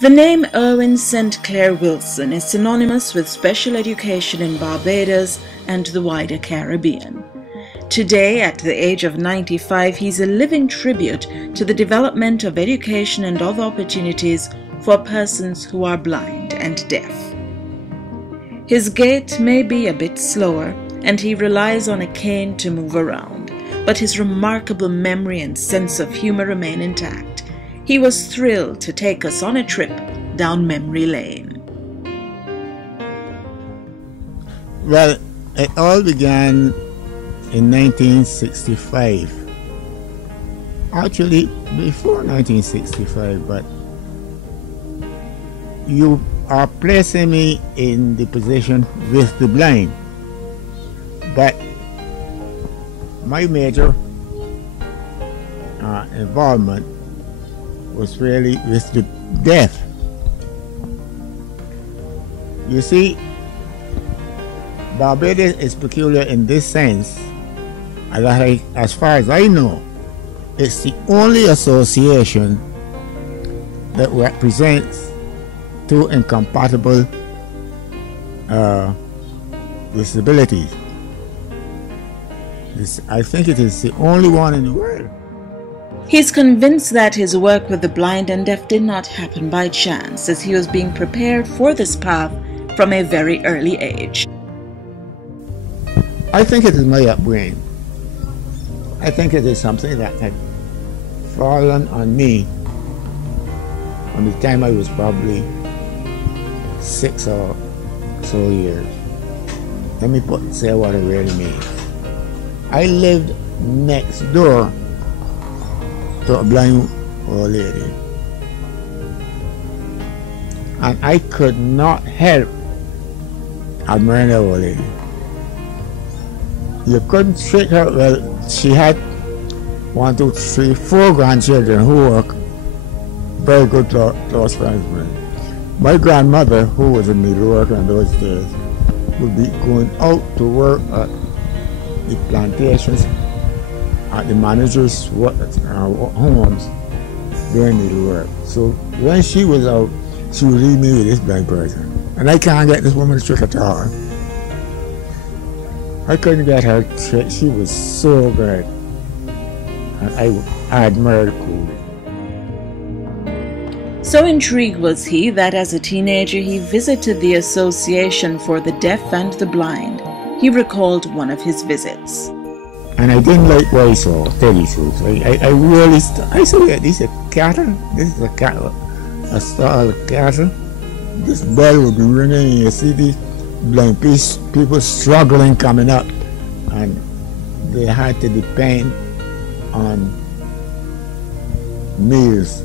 The name Irvin St. Clair Wilson is synonymous with special education in Barbados and the wider Caribbean. Today, at the age of 95, he's a living tribute to the development of education and other opportunities for persons who are blind and deaf. His gait may be a bit slower, and he relies on a cane to move around, but his remarkable memory and sense of humor remain intact. He was thrilled to take us on a trip down memory lane. Well, it all began in 1965. Actually, before 1965, but you are placing me in the position with the blind. But my major involvement was really with the deaf. You see, Barbados is peculiar in this sense, as far as I know, it's the only association that represents two incompatible disabilities. I think it is the only one in the world. He's convinced that his work with the blind and deaf did not happen by chance, as he was being prepared for this path from a very early age. I think it is my upbringing. I think it is something that had fallen on me from the time I was probably 6 or so years. Let me say what it really means. I lived next door to a blind old lady, and I could not help admiring the old lady. You couldn't trick her. Well, she had 1, 2, 3, 4 grandchildren who were very good close friends with me. My grandmother, who was a needle worker in those days, would be going out to work at the plantations at the manager's homes doing needlework. So when she was out, she would leave me with this blind person. And I can't get this woman to trick at all. I couldn't get her trick. She was so good. And I admired her cool. So intrigued was he that as a teenager he visited the Association for the Deaf and the Blind. He recalled one of his visits. And I didn't like what I saw, tell you the truth. I really, I said, yeah, this is a cattle. This is a cattle, a stall of cattle. This bell would be ringing and you see these blind people struggling coming up. And they had to depend on meals.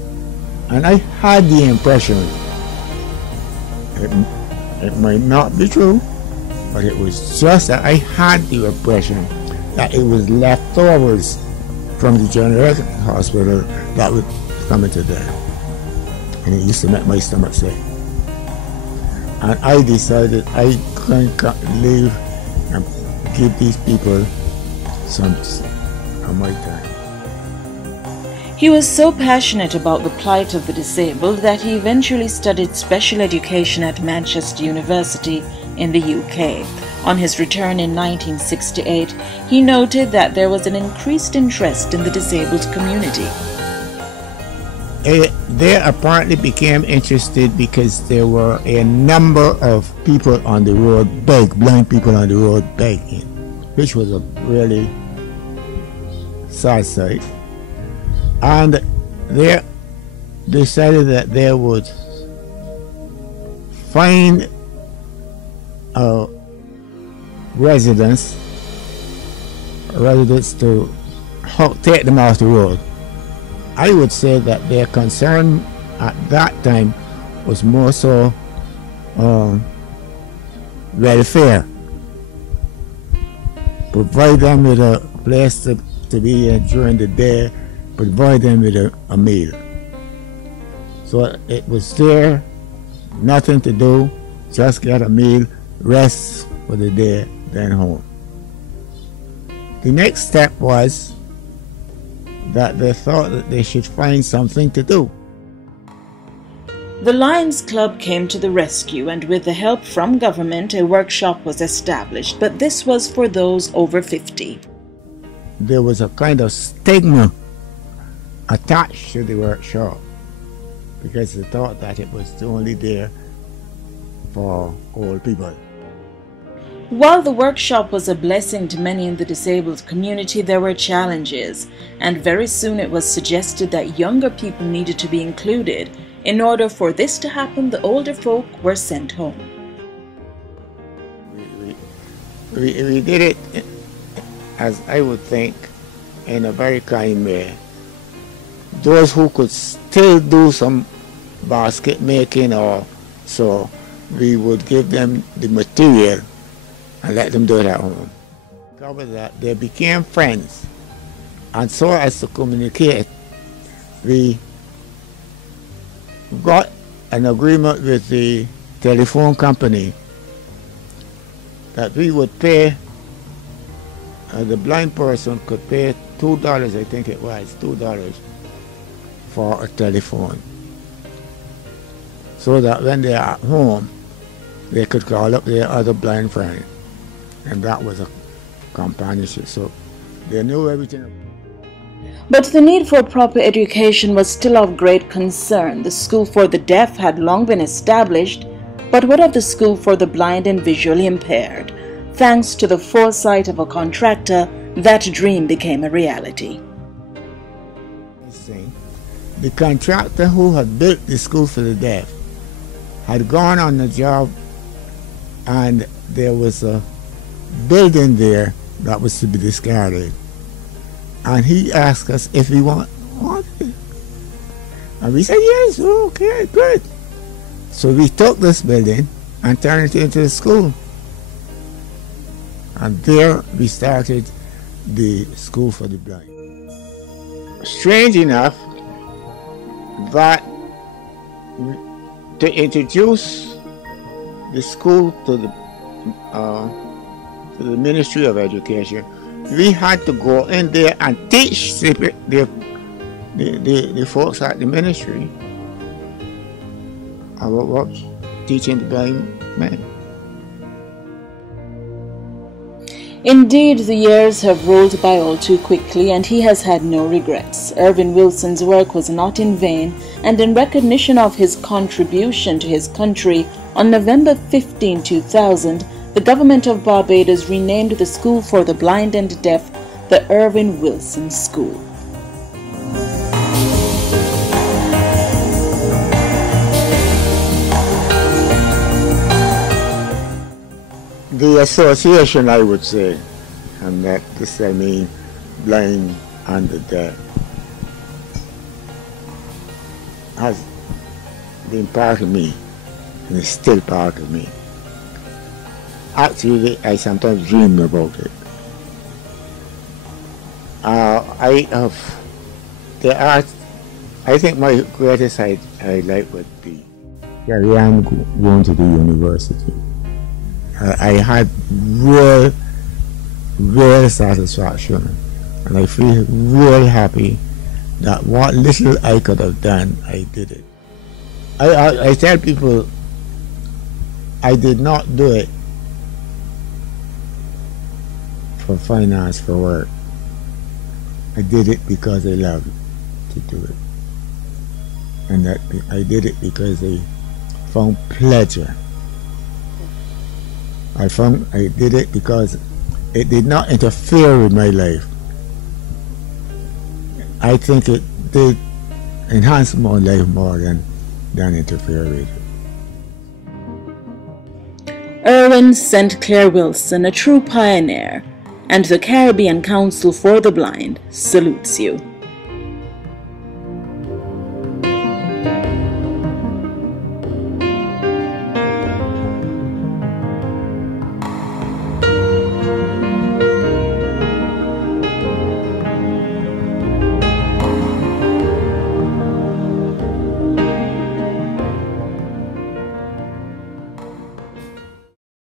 And I had the impression, it might not be true, but it was just that I had the impression that it was leftovers from the general hospital that would come into there. And it used to make my stomach sick. And I decided I couldn't leave and give these people some of my time. He was so passionate about the plight of the disabled that he eventually studied special education at Manchester University in the UK. On his return in 1968, he noted that there was an increased interest in the disabled community. They apparently became interested because there were a number of people on the road blind people on the road begging, which was a really sad sight. And they decided that they would find residents to take them off the road. I would say that their concern at that time was more so welfare. Provide them with a place to be in during the day, provide them with a meal. So it was there, nothing to do, just get a meal, rest for the day, then home. The next step was that they thought that they should find something to do. The Lions Club came to the rescue, and with the help from government, a workshop was established, but this was for those over 50. There was a kind of stigma attached to the workshop because they thought that it was only there for old people. While the workshop was a blessing to many in the disabled community, there were challenges, and very soon it was suggested that younger people needed to be included. In order for this to happen, the older folk were sent home. We did it, as I would think, in a very kind way. Those who could still do some basket making or so, we would give them the material and let them do it at home. Cover that, they became friends, and so as to communicate, we got an agreement with the telephone company that we would pay, the blind person could pay $2, I think it was, $2 for a telephone, so that when they are at home, they could call up their other blind friend, and that was a companionship, so they knew everything. But the need for proper education was still of great concern. The school for the deaf had long been established, but what of the school for the blind and visually impaired? Thanks to the foresight of a contractor, that dream became a reality. The contractor who had built the school for the deaf had gone on the job, and there was a building there that was to be discarded. And he asked us if we wanted it. And we said, yes, okay, good. So we took this building and turned it into a school. And there we started the school for the blind. Strange enough that to introduce the school to the Ministry of Education, we had to go in there and teach the folks at the ministry about what teaching the blind men. Indeed, the years have rolled by all too quickly, and he has had no regrets. Irvin Wilson's work was not in vain, and in recognition of his contribution to his country, on November 15, 2000, the government of Barbados renamed the School for the Blind and Deaf the Irvin Wilson School. The association, I would say, and that this I mean blind and the deaf, has been part of me and is still part of me. Actually, I sometimes dream about it. I think my greatest highlight would be carry on going to the university. I had real satisfaction, and I feel real happy that what little I could have done, I did it. I tell people I did not do it for finance, for work. I did it because I loved to do it, and that I did it because I found pleasure. I did it because it did not interfere with my life. I think it did enhance my life more than interfere with it. Irvin St. Clair Wilson, a true pioneer, and the Caribbean Council for the Blind salutes you.